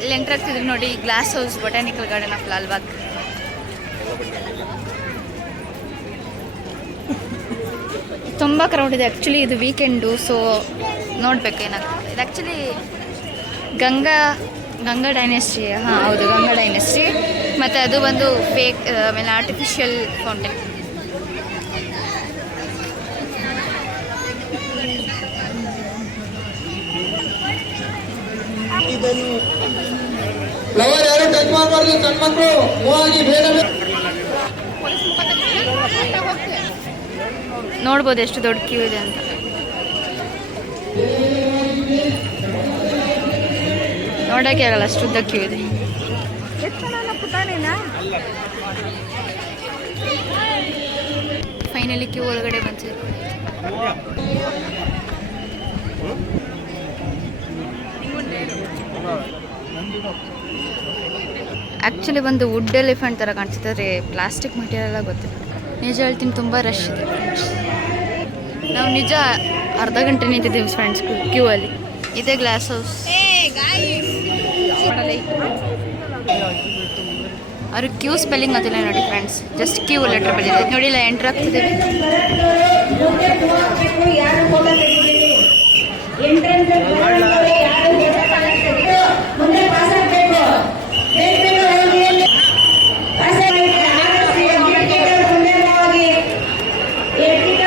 ಇಲ್ಲಿ ಎಂಟ್ರ್ ಆಗ್ತಿದ್ರು ನೋಡಿ, glass house botanical garden of Lalbagh. ತುಂಬ ಕ್ರೌಡ್ ಇದೆ ಆ್ಯಕ್ಚುಲಿ, ಇದು ವೀಕೆಂಡು, ಸೊ ನೋಡ್ಬೇಕು ಏನಾಗ್ತದೆ. ಇದು ಆ್ಯಕ್ಚುಲಿ ಗಂಗಾ ಡೈನೆಸ್ಟಿ, ಹಾಂ ಹೌದು, ಗಂಗಾ ಡೈನೆಸ್ಟಿ. ಮತ್ತು ಅದು ಒಂದು ಫೇಕ್, ಆಮೇಲೆ ಆರ್ಟಿಫಿಷಿಯಲ್ ಫೌಂಟೇನ್. ನೋಡ್ಬೋದು ಎಷ್ಟು ದೊಡ್ಡ ಕ್ಯೂ ಇದೆ ಅಂತ. ನೋಡೋಕ್ಕೆ ಆಗಲ್ಲ, ಅಷ್ಟು ಉದ್ದ ಕ್ಯೂ ಇದೆ. ಫೈನಲಿ ಕ್ಯೂ ಒಳಗಡೆ ಬಂತು. ಆ್ಯಕ್ಚುಲಿ ಒಂದು ವುಡ್ ಎಲಿಫೆಂಟ್ ಥರ ಕಾಣಿಸ್ತಾರೆ, ಪ್ಲಾಸ್ಟಿಕ್ ಮೆಟೀರಿಯಲ್ ಗೊತ್ತಿಲ್ಲ. ನಿಜ ಹೇಳ್ತೀನಿ, ತುಂಬ ರಶ್ ಇದೆ ಫ್ರೆಂಡ್ಸ್. ನಾವು ನಿಜ ಅರ್ಧ ಗಂಟೆ ನಿಂತಿದ್ದೀವಿ ಫ್ರೆಂಡ್ಸ್ ಕ್ಯೂ ಅಲ್ಲಿ. ಇದೇ ಗ್ಲಾಸ್ ಹೌಸ್. ಅವ್ರಿಗೆ ಕ್ಯೂ ಸ್ಪೆಲ್ಲಿಂಗ್ ಗೊತ್ತಿಲ್ಲ ನೋಡಿ ಫ್ರೆಂಡ್ಸ್, ಜಸ್ಟ್ ಕ್ಯೂ ಲೆಟರ್ ಬಂದಿದೆ ನೋಡಿ. ಇಲ್ಲ ಎಂಟ್ರ್ ಆಗ್ತಿದ್ದೀವಿ.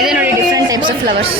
ಇದೆ ನೋಡಿ ಡಿಫ್ರೆಂಟ್ ಟೈಪ್ಸ್ ಆಫ್ ಫ್ಲವರ್ಸ್.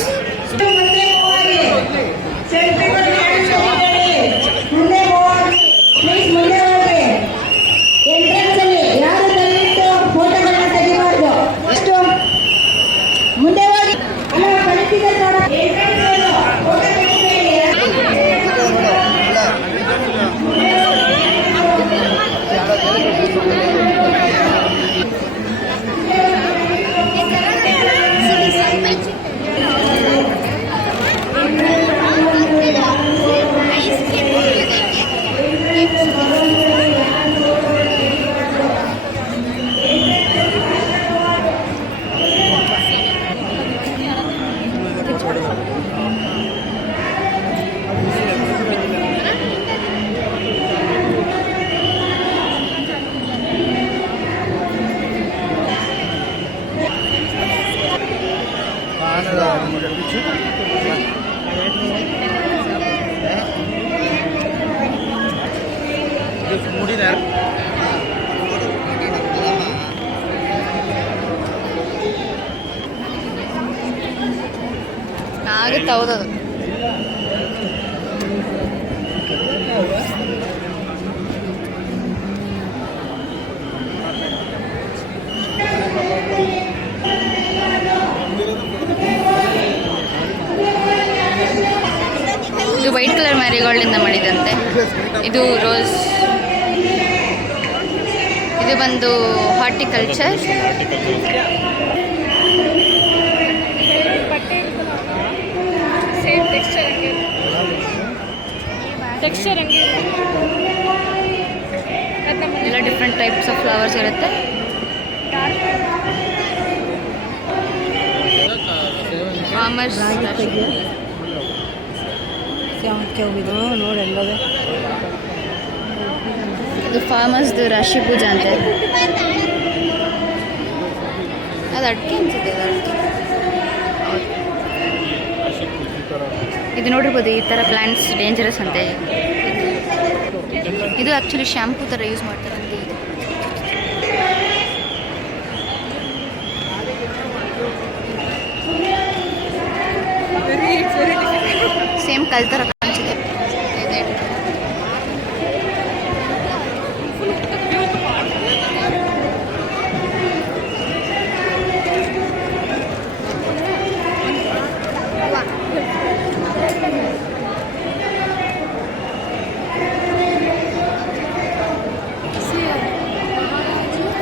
ಆಗುತ್ತೆ, ಹೌದದು. ಇದು ವೈಟ್ ಕಲರ್ ಮ್ಯಾರಿಗೋಲ್ಡಿಂದ ಮಾಡಿದಂತೆ. ಇದು ರೋಸ್. ಇದು ಬಂದು ಹಾರ್ಟಿಕಲ್ಚರ್. ಎಲ್ಲ ಡಿಫ್ರೆಂಟ್ ಟೈಪ್ಸ್ ಆಫ್ ಫ್ಲವರ್ಸ್ ಇರುತ್ತೆ. ಫಾರ್ಮರ್ಸ್ ಇದು ಫಾರ್ಮರ್ಸ್ದು ರಾಶಿ ಪೂಜಾ ಅಂತ. ಅದು ಅಡಿಕೆ ಅನ್ಸುತ್ತೆ, ಇದು ನೋಡಿರ್ಬೋದು. ಈ ಥರ ಪ್ಲಾಂಟ್ಸ್ ಡೇಂಜರಸ್ ಅಂತೆ. ಇದು ಆ್ಯಕ್ಚುಲಿ ಶ್ಯಾಂಪೂ ಥರ ಯೂಸ್ ಮಾಡ್ತಾರೆ ಅಂತ. ಇದು ಸೇಮ್ ಕಲ್ ಥರ ಕಾಣಿಸಿದೆ.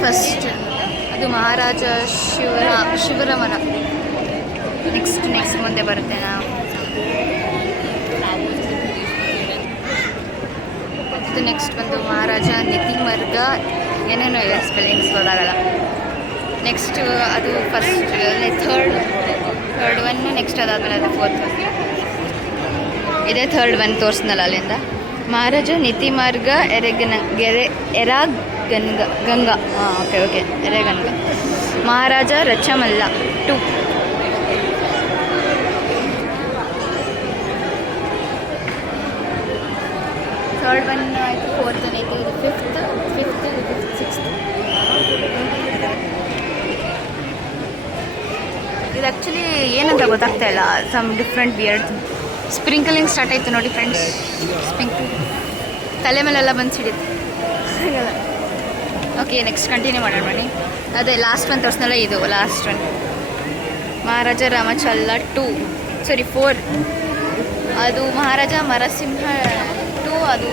ಫಸ್ಟ್ ಅದು ಮಹಾರಾಜ ಶಿವರ ಮರ. ನೆಕ್ಸ್ಟ್ ಮುಂದೆ ಬರುತ್ತೆ. ನಾವು ಇದು ನೆಕ್ಸ್ಟ್ ಬಂದು ಮಹಾರಾಜ ನಿತಿಮರ್ಗ, ಏನೇನೋ ಇದೆ ಸ್ಪೆಲ್ಲಿಂಗ್ಸ್ ಗೊತ್ತಾಗಲ್ಲ. ನೆಕ್ಸ್ಟ್ ಅದು ಫಸ್ಟ್ ಥರ್ಡ್ ಒನ್. ನೆಕ್ಸ್ಟ್ ಅದಾದಮೇಲೆ ಅದು ಫೋರ್ತ್ ಒನ್. ಇದೇ ಥರ್ಡ್ ಒನ್ ತೋರಿಸ್ನಲ್ಲ ಅಲ್ಲಿಂದ. ಮಹಾರಾಜ ನೀತಿಮಾರ್ಗ ಗಂಗಾ ಓಕೆ ಎರೆಗಂಗ. ಮಹಾರಾಜ ರಚಮಲ್ಲ 2. ಥರ್ಡ್ ಒನ್ ಆಯಿತು, 4th ಐತೆ, ಇದು 5th, 6th. ಇದು ಆ್ಯಕ್ಚುಲಿ ಏನಂತ ಗೊತ್ತಾಗ್ತಾ ಇಲ್ಲ, ಸಮ್ ಡಿಫ್ರೆಂಟ್ ಬಿಯರ್ಡ್. ಸ್ಪ್ರಿಂಕಲಿಂಗ್ ಸ್ಟಾರ್ಟ್ ಆಯಿತು ನೋಡಿ ಫ್ರೆಂಡ್ಸ್. ತಲೆ ಮೇಲೆಲ್ಲ ಬಂದು ಸಿಡಿತು. ಓಕೆ, ನೆಕ್ಸ್ಟ್ ಕಂಟಿನ್ಯೂ ಮಾಡೋಣ ಬನ್ನಿ. ಅದೇ ಲಾಸ್ಟ್ ಒನ್ ತೋರಿಸ್ನಲ್ಲ, ಇದು ಲಾಸ್ಟ್ ಒನ್. ಮಹಾರಾಜ ರಾಮಚಲ್ಲ 4. ಅದು ಮಹಾರಾಜ ಮರಸಿಂಹ 2. ಅದು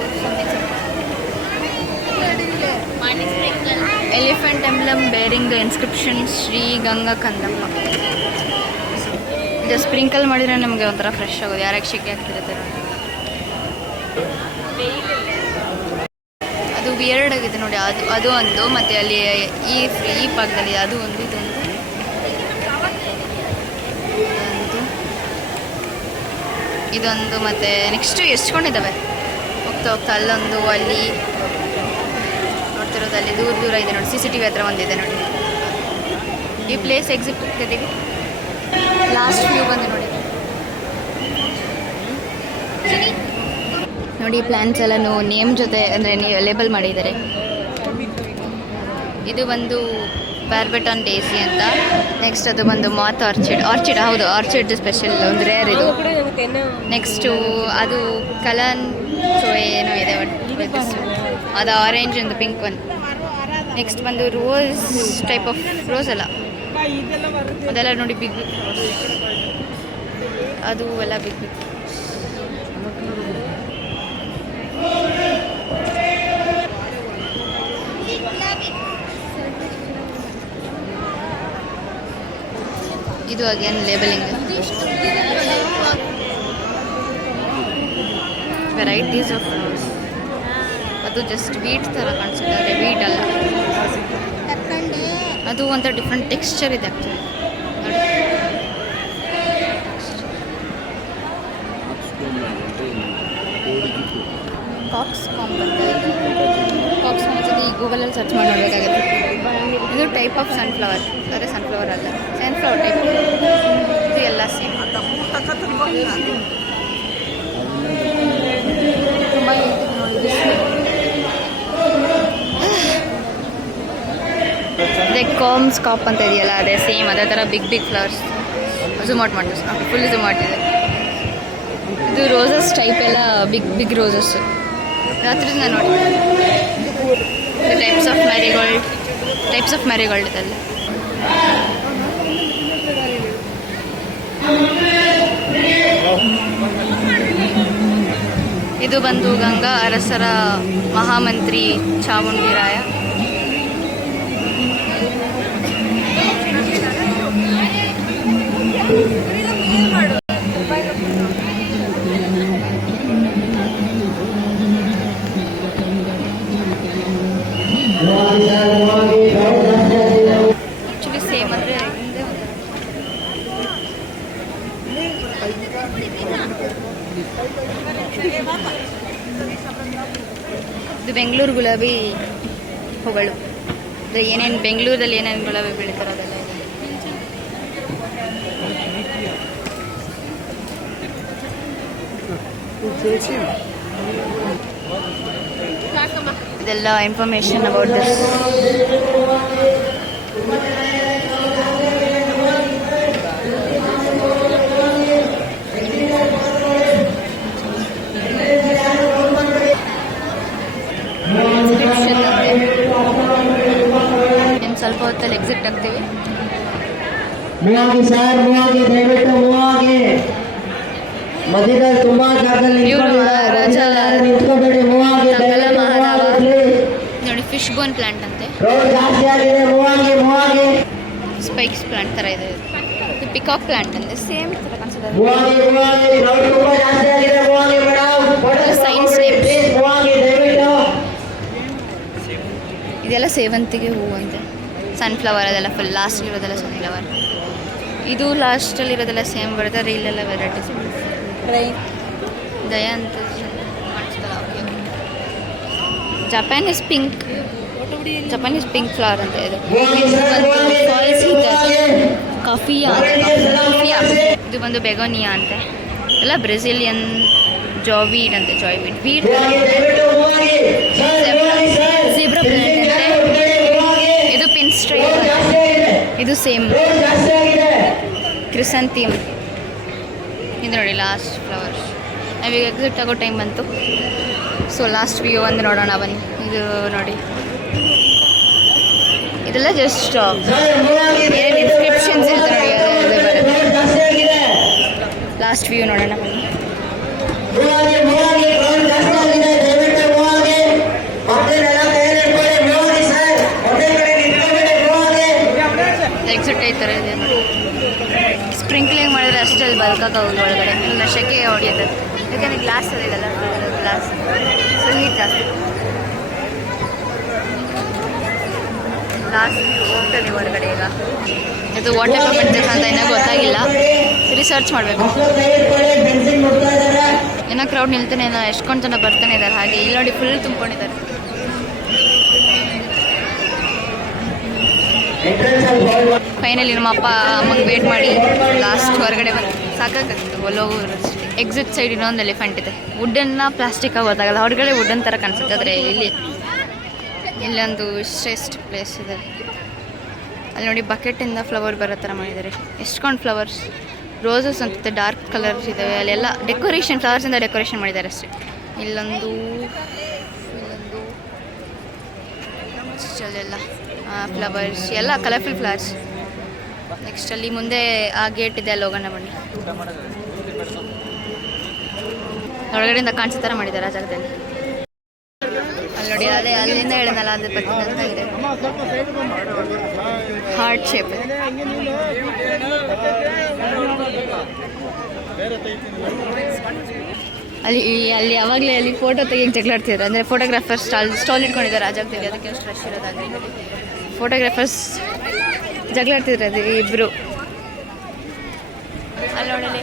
elephant emblem bearing the inscription Shri Ganga Kandamma. ಇದು ಸ್ಪ್ರಿಂಕಲ್ ಮಾಡಿದ್ರೆ ನಮಗೆ ಒಂಥರ ಫ್ರೆಶ್ ಆಗೋದು, ಯಾರಿಗೆ ಶೆಕೆ ಆಗ್ತಿರುತ್ತೆ. ಅದು ವಿಯರ್ಡ್ ಆಗಿದೆ ನೋಡಿ, ಅದು ಒಂದು. ಮತ್ತು ಅಲ್ಲಿ ಈ ಭಾಗದಲ್ಲಿ ಅದು ಒಂದು, ಇದೊಂದು. ಮತ್ತು ನೆಕ್ಸ್ಟು ಎಷ್ಟ್ಕೊಂಡಿದ್ದಾವೆ ಹೋಗ್ತಾ ಹೋಗ್ತಾ. ಅಲ್ಲೊಂದು, ಅಲ್ಲಿ ನೋಡ್ತಿರೋದು, ಅಲ್ಲಿ ದೂರ ಇದೆ ನೋಡಿ. CCTV ಹತ್ರ ಒಂದಿದೆ ನೋಡಿ. ಈ ಪ್ಲೇಸ್ ಎಕ್ಸಿಟ್ ಆಗ್ತಿದ್ದೀವಿ. ಲಾಸ್ಟ್ ವ್ಯೂ ಬಂದು ನೋಡಿ ಪ್ಲ್ಯಾನ್ಸ್ ಎಲ್ಲ ನೇಮ್ ಜೊತೆ ಅಂದರೆ ಲೇಬಲ್ ಮಾಡಿದ್ದಾರೆ. ಇದು ಒಂದು ಬ್ಯಾರ್ಬೆಟಾನ್ ಡೇಸಿ ಅಂತ. ನೆಕ್ಸ್ಟ್ ಅದು ಬಂದು ಮಾತ್ ಆರ್ಚಿಡ್ ಹೌದು, ಆರ್ಚಿಡ್ ಸ್ಪೆಷಲ್ ಒಂದು ರೇರ್ ಇದು. ನೆಕ್ಸ್ಟು ಅದು ಕಲನ್ ಏನೋ ಇದೆ, ಅದು ಆರೆಂಜ್ ಒಂದು ಪಿಂಕ್ ಒನ್. ನೆಕ್ಸ್ಟ್ ಬಂದು ರೋಸ್ ಟೈಪ್ ಆಫ್ ರೋಸ್ ಅಲ್ಲ, ಅದೆಲ್ಲ ನೋಡಿ ಬಿಗ್ ಅದು ಎಲ್ಲ ಬಿಗ್. ಇದು again labelling. Varieties of flowers. ಅದು ಜಸ್ಟ್ ವೀಟ್ ಥರ ಕಾಣಿಸುತ್ತೆ, ವೀಟ್ ಅಲ್ಲ. ಅದು ಒಂಥರ ಡಿಫ್ರೆಂಟ್ ಟೆಕ್ಸ್ಚರ್ ಇದೆ ಆ್ಯಕ್ಚುಲಿ ನೋಡಿ. ಕಾಕ್ಸ್ ಕಾಂಬ್ ಈ ಗೂಗಲಲ್ಲಿ ಸರ್ಚ್ ಮಾಡಿ ನೋಡಬೇಕಾಗುತ್ತೆ. ಇದು ಟೈಪ್ ಆಫ್ ಸನ್ಫ್ಲವರ್, ಅದೇ ಸನ್ಫ್ಲವರ್ ಅಲ್ಲ, ಸನ್ಫ್ಲವರ್ ಟೈಪ್. ಇದು ಎಲ್ಲ ಸೇಮ್. ತುಂಬ ಅದೇ ಕಾಮ್ಸ್ ಕಾಪ್ ಅಂತ ಇದೆಯಲ್ಲ, ಅದೇ ಸೇಮ್ ಅದೇ ಥರ ಬಿಗ್ ಫ್ಲವರ್ಸ್. ಝೂಮ್ ಔಟ್ ಮಾಡಿ, ಫುಲ್ ಝೂಮ್ ಔಟ್ ಇದೆ. ಇದು ರೋಸಸ್ ಟೈಪ್ ಎಲ್ಲ ಬಿಗ್ ರೋಸಸ್ ಹತ್ರದಿಂದ ನೋಡಿ. ಟೈಪ್ಸ್ ಆಫ್ ಮ್ಯಾರಿಗೋಲ್ಡ್ ಇದೆಲ್ಲ. ಇದು ಬಂದು ಗಂಗಾ ಅರಸರ ಮಹಾಮಂತ್ರಿ ಚಾಮುಂಡಿರಾಯ. ಆಕ್ಚುಲಿ ಸೇಮ್ ಅಂದರೆ ಇದು ಬೆಂಗಳೂರು ಗುಲಾಬಿ ಹೂಗಳು. ಅಂದರೆ ಏನೇನು ಬೆಂಗಳೂರಲ್ಲಿ ಏನೇನು ಗುಲಾಬಿ ಬೆಳೀತಾರೋ ಅದೆಲ್ಲ ಇದೆ. ಇದೆಲ್ಲ ಇನ್ಫಾರ್ಮೇಶನ್ ಅಬೌಟ್ ದಿಸ್. ಇನ್ನು ಸ್ವಲ್ಪ ಹೊತ್ತಲ್ಲಿ ಎಕ್ಸಿಟ್ ಆಗ್ತೀವಿ. ಮಧ್ಯದಲ್ಲಿ ತುಂಬಾ ಜಾಗದಲ್ಲಿ ನೋಡಿ, ಫಿಶ್ ಬೋನ್ ಪ್ಲಾಂಟ್ ಅಂತೆ. ಸ್ಪೈಕ್ಸ್ ಪ್ಲಾಂಟ್ ಥರ ಇದೆ. ಇದು ಪಿಕಾಕ್ ಪ್ಲಾಂಟ್ ಅಂತೆ, ಸೇಮ್ ಥರ ಕಾಣಿಸುತ್ತೆ. ಸೈನ್ಸ್ ಇದೆಲ್ಲ ಸೇವಂತಿಗೆ ಹೂವು ಅಂತೆ. ಸನ್ಫ್ಲವರ್ ಅದೆಲ್ಲ ಫುಲ್ ಲಾಸ್ಟಲ್ಲಿರೋದೆಲ್ಲ ಸನ್ಫ್ಲವರ್. ಇದು ಲಾಸ್ಟಲ್ಲಿರೋದೆಲ್ಲ ಸೇಮ್ ಬರುತ್ತೆ. ಇಲ್ಲೆಲ್ಲ ವೆರೈಟೀಸ್. ದಯಾ ಅಂತ ಕಾಣಿಸ್ತಲ್ಲ. ಓಕೆ. ಜಪಾನೀಸ್ ಪಿಂಕ್ ಫ್ಲವರ್ ಅಂತ ಇದೆ. ಫಾಲ್ಸ್ ಕಾಫಿಯಾ ಇದು ಬಂದು ಬೆಗೋನಿಯಾ ಅಂತೆ. ಎಲ್ಲ ಬ್ರೆಜಿಲಿಯನ್ ಜಾವೀಡ್ ಅಂತೆ. ವೀಡ್ ಝೀಬ್ರಾ ಪ್ಲಾಂಟ್ ಅಂತೆ. ಇದು ಪಿನ್ ಸ್ಟ್ರೈಪ್. ಇದು ಸೇಮ್ ಕ್ರಿಸಂಥಿಯಮ್. ಇದು ನೋಡಿ ಲಾಸ್ಟ್ ಫ್ಲವರ್ಸ್. ನಾವೀಗ ಎಕ್ಸಿಟ್ ಆಗೋ ಟೈಮ್ ಬಂತು. ಸೊ ಲಾಸ್ಟ್ ವ್ಯೂ ಒಂದು ನೋಡೋಣ ಬನ್ನಿ. ಇದು ನೋಡಿ, ಇದೆಲ್ಲ ಜಸ್ಟ್ ಏನೇನು ಇನ್ಸ್ಕ್ರಿಪ್ಷನ್ಸ್ ಇರುತ್ತೆ ನೋಡಿ, ಲಾಸ್ಟ್ ವ್ಯೂ ನೋಡೋಣ ಬನ್ನಿ. ಎಕ್ಸಿಟ್ ಐತಾರೆ. ಇದೆ ನೋಡಿ, ಸ್ಪ್ರಿಂಕ್ಲಿಂಗ್ ಮಾಡಿದ್ರೆ ಅಷ್ಟೇ ಅಲ್ಲಿ ಬಲ್ಕಾಗೋದು ಒಳಗಡೆ. ಇಲ್ಲ ಸೆಕೆ ಹೊಡೆಯುತ್ತೆ, ಯಾಕಂದರೆ ಗ್ಲಾಸ್ ಅದಿಲ್ಲ, ಗ್ಲಾಸ್ ಸೊ ಹೀಟ್ ಜಾಸ್ತಿ. ಲಾಸ್ಟ್ ಹೋಗ್ತದೆ ಹೊರಗಡೆ. ಈಗ ಇದು ವಾಟರ್ ಪೇಮೆಂಟ್ ಅಂತ ಇನ್ನೂ ಗೊತ್ತಾಗಿಲ್ಲ, ರಿಸರ್ಚ್ ಮಾಡಬೇಕು. ಏನೋ ಕ್ರೌಡ್ ನಿಲ್ತಾನೆ ಇಲ್ಲ, ಎಷ್ಟೊಂದು ಜನ ಬರ್ತಾನೆ ಇದ್ದಾರೆ. ಹಾಗೆ ಇಲ್ಲಿ ನೋಡಿ ಫುಲ್ ತುಂಬ್ಕೊಂಡಿದ್ದಾರೆ. ಫೈನಲಿ ನಮ್ಮ ಅಪ್ಪ ಅಮ್ಮಗೆ ವೇಟ್ ಮಾಡಿ ಲಾಸ್ಟ್ ಹೊರಗಡೆ ಬಂದು ಸಾಕಾಗ್ತದೆ. ಒಲ್ಲೋಗೋರು ಎಕ್ಸಿಟ್ ಸೈಡ್ ಇನ್ನೊಂದು ಎಲಿಫೆಂಟ್ ಇದೆ. ವುಡ್ಡನ್ನ ಪ್ಲಾಸ್ಟಿಕ್ಕಾಗಿ ಗೊತ್ತಾಗಲ್ಲ, ಹೊರಗಡೆ ವುಡ್ಡನ್ ಥರ ಕಾಣಿಸುತ್ತೆ. ಆದರೆ ಇಲ್ಲೊಂದು ಶ್ರೇಷ್ಠ ಪ್ಲೇಸ್ ಇದೆ. ಅಲ್ಲಿ ನೋಡಿ ಬಕೆಟಿಂದ ಫ್ಲವರ್ ಬರೋ ಥರ ಮಾಡಿದ್ದಾರೆ. ಎಷ್ಟೊಂದು ಫ್ಲವರ್ಸ್, ರೋಸಸ್ ಅಂತ ಡಾರ್ಕ್ ಕಲರ್ಸ್ ಇದ್ದಾವೆ. ಅಲ್ಲೆಲ್ಲ ಡೆಕೋರೇಷನ್, ಫ್ಲವರ್ಸಿಂದ ಡೆಕೋರೇಷನ್ ಮಾಡಿದ್ದಾರೆ ಅಷ್ಟೇ. ಇಲ್ಲೊಂದು ಅಲ್ಲೆಲ್ಲ ಫ್ಲವರ್ಸ್, ಎಲ್ಲ ಕಲರ್ಫುಲ್ ಫ್ಲವರ್ಸ್. ನೆಕ್ಸ್ಟ್ ಅಲ್ಲಿ ಮುಂದೆ ಆ ಗೇಟ್ ಇದೆ, ಅಲ್ಲಿ ಹೋಗೋಣ ಬನ್ನಿ. ಒಳಗಡೆಯಿಂದ ಕಾಣಿಸೋ ಥರ ಮಾಡಿದ್ದಾರೆ ಆ ಜಾಗದಲ್ಲಿ. ಅಲ್ಲಿ ನೋಡಿ, ಅದೇ ಅಲ್ಲಿಂದ ಹೇಳಿದ್ನಲ್ಲ, ಅದ್ರ ಪಕ್ಕ ಇದೆ ಹಾರ್ಟ್ ಶೇಪ್. ಅಲ್ಲಿ ಯಾವಾಗಲೇ ಅಲ್ಲಿ ಫೋಟೋ ತೆಗಿಯಕ್ಕೆ ಜಗಳಾಡ್ತಿದ್ರು. ಅಂದರೆ ಫೋಟೋಗ್ರಾಫರ್ಸ್ ಸ್ಟಾಲ್ ಇಟ್ಕೊಂಡಿದ್ದಾರೆ ಆ ಜಾಗದಲ್ಲಿ, ಅದಕ್ಕೆ ಅಷ್ಟು ರಶ್ ಇರೋದಾಗಿ ಫೋಟೋಗ್ರಾಫರ್ಸ್ ಜಗಳಾಡ್ತಿದ್ರು ಅದು ಇಬ್ಬರು. ಅಲ್ಲಿ ನೋಡಲಿ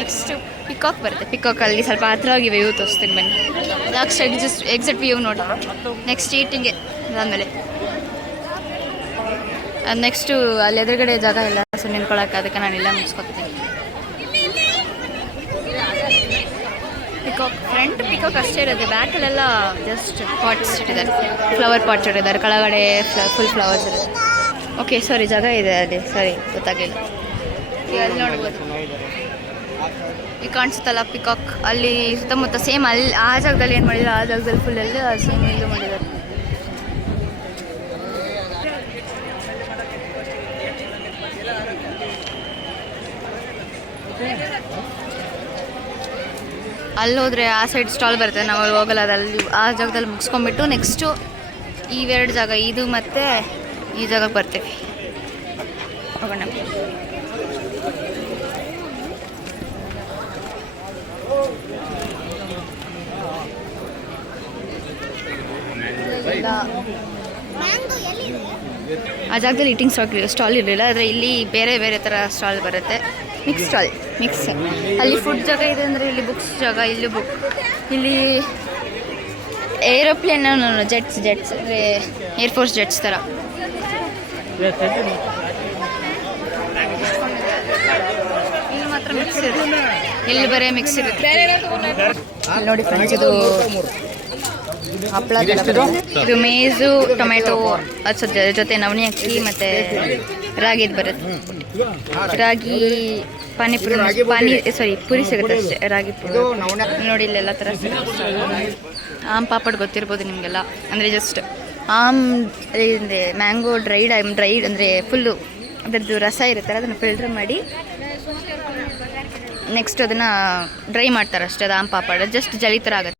ನೆಕ್ಸ್ಟ್ ಪಿಕಾಕ್ ಬರುತ್ತೆ. ಪಿಕಾಕ್ ಅಲ್ಲಿ ಸ್ವಲ್ಪ ಹತ್ರವಾಗಿ ವ್ಯೂ ತೋರಿಸ್ತೀನಿ ಬನ್ನಿ. ಲಾಸ್ಟ್ ಎಕ್ಸಿಟ್ ವ್ಯೂ ನೋಡಿ. ನೆಕ್ಸ್ಟ್ ಈಟಿಂಗೆ ಅದಾದಮೇಲೆ ಅದು ನೆಕ್ಸ್ಟು ಅಲ್ಲಿ ಎದುರುಗಡೆ ಜಾಗ ಇಲ್ಲ, ಸೊ ನಿಂತ್ಕೊಳ್ಳೋಕೆ, ಅದಕ್ಕೆ ನಾನೆಲ್ಲ ಮುಗಿಸ್ಕೊತೀನಿ. ಪಿಕಾಕ್ ಫ್ರಂಟ್ ಪಿಕಾಕ್ ಅಷ್ಟೇ ಇರುತ್ತೆ, ಬ್ಯಾಕಲ್ಲೆಲ್ಲ ಜಸ್ಟ್ ಪಾಟ್ಸ್ ಇಟ್ಟಿದ್ದಾರೆ, ಫ್ಲವರ್ ಪಾಟ್ಸ್ ಇಟ್ಟಿದ್ದಾರೆ. ಕೆಳಗಡೆ ಫುಲ್ ಫ್ಲವರ್ಸ್ ಇರುತ್ತೆ. ಓಕೆ ಸಾರಿ, ಜಾಗ ಇದೆ ಅಲ್ಲಿ, ಸರಿ ಗೊತ್ತಾಗಲಿಲ್ಲ. ಅಲ್ಲಿ ನೋಡ್ಬೋದು, ಈಗ ಕಾಣಿಸುತ್ತಲ್ಲ ಪಿಕಾಕ್. ಅಲ್ಲಿ ಸುತ್ತಮುತ್ತ ಸೇಮ್ ಅಲ್ಲಿ ಆ ಜಾಗದಲ್ಲಿ ಏನು ಮಾಡಿದ್ರು, ಆ ಜಾಗದಲ್ಲಿ ಫುಲ್ ಎಲ್ಲ ಸೇಮ್ ಇದು ಮಾಡಿದ್ದಾರೆ. ಅಲ್ಲಿ ಹೋದರೆ ಆ ಸೈಡ್ ಸ್ಟಾಲ್ ಬರುತ್ತೆ, ನಾವು ಅಲ್ಲಿ ಹೋಗಲ್ಲ. ಅಲ್ಲಿ ಆ ಜಾಗದಲ್ಲಿ ಮುಗಿಸ್ಕೊಂಡ್ಬಿಟ್ಟು ನೆಕ್ಸ್ಟು ಇವೆರಡು ಜಾಗ, ಇದು ಮತ್ತು ಈ ಜಾಗಕ್ಕೆ ಬರ್ತೀವಿ. ಹೋಗೋಣ. ಆ ಜಾಗದಲ್ಲಿ ಈಟಿಂಗ್ ಸ್ಟಾಲ್ ಇರಲಿಲ್ಲ, ಆದರೆ ಇಲ್ಲಿ ಬೇರೆ ಬೇರೆ ಥರ ಸ್ಟಾಲ್ ಬರುತ್ತೆ. ಮಿಕ್ಸ್ ಅಲ್ಲಿ ಫುಡ್ ಜಾಗ ಇದೆ, ಅಂದರೆ ಇಲ್ಲಿ ಬುಕ್ಸ್ ಜಾಗ, ಇಲ್ಲಿ ಬುಕ್, ಇಲ್ಲಿ ಏರೋಪ್ಲೇನ್ ಜೆಟ್ಸ್ ಅಂದರೆ ಏರ್ಫೋರ್ಸ್ ಜೆಟ್ಸ್ ಥರ. ಇಲ್ಲಿ ಮಾತ್ರ ಮಿಕ್ಸ್ ಇರುತ್ತೆ, ಇಲ್ಲಿ ಬರೀ ಮಿಕ್ಸ್ ಇರುತ್ತೆ. ನೋಡಿ ಫ್ರೆಂಡ್ಸ್, ಇದು ಹಪ್ಪಳ, ಇದು ಮೇಜು ಟೊಮೆಟೊ ಜೊತೆ ನವಣಿ ಅಕ್ಕಿ ಮತ್ತು ರಾಗಿದು ಬರುತ್ತೆ. ರಾಗಿ ಪೂರಿ ಸಿಗುತ್ತೆ ಅಷ್ಟೇ, ರಾಗಿ ಪೂರಿ. ನೋಡಿ ಇಲ್ಲೆಲ್ಲ ಥರ ಆಮ್ ಪಾಪಡ್ ಗೊತ್ತಿರ್ಬೋದು ನಿಮಗೆಲ್ಲ. ಅಂದರೆ ಜಸ್ಟ್ ಆಮ್ ಮ್ಯಾಂಗೋ ಡ್ರೈಡ್ ಅಂದರೆ ಫುಲ್ಲು ಅದರದ್ದು ರಸ ಇರುತ್ತಲ್ಲ, ಅದನ್ನು ಫಿಲ್ಟರ್ ಮಾಡಿ ನೆಕ್ಸ್ಟ್ ಅದನ್ನು ಡ್ರೈ ಮಾಡ್ತಾರೆ ಅಷ್ಟೇ. ಅದು ಆಮ್ ಪಾಪಡ್ ಜಸ್ಟ್ ಜಲಿ ಥರ ಆಗುತ್ತೆ.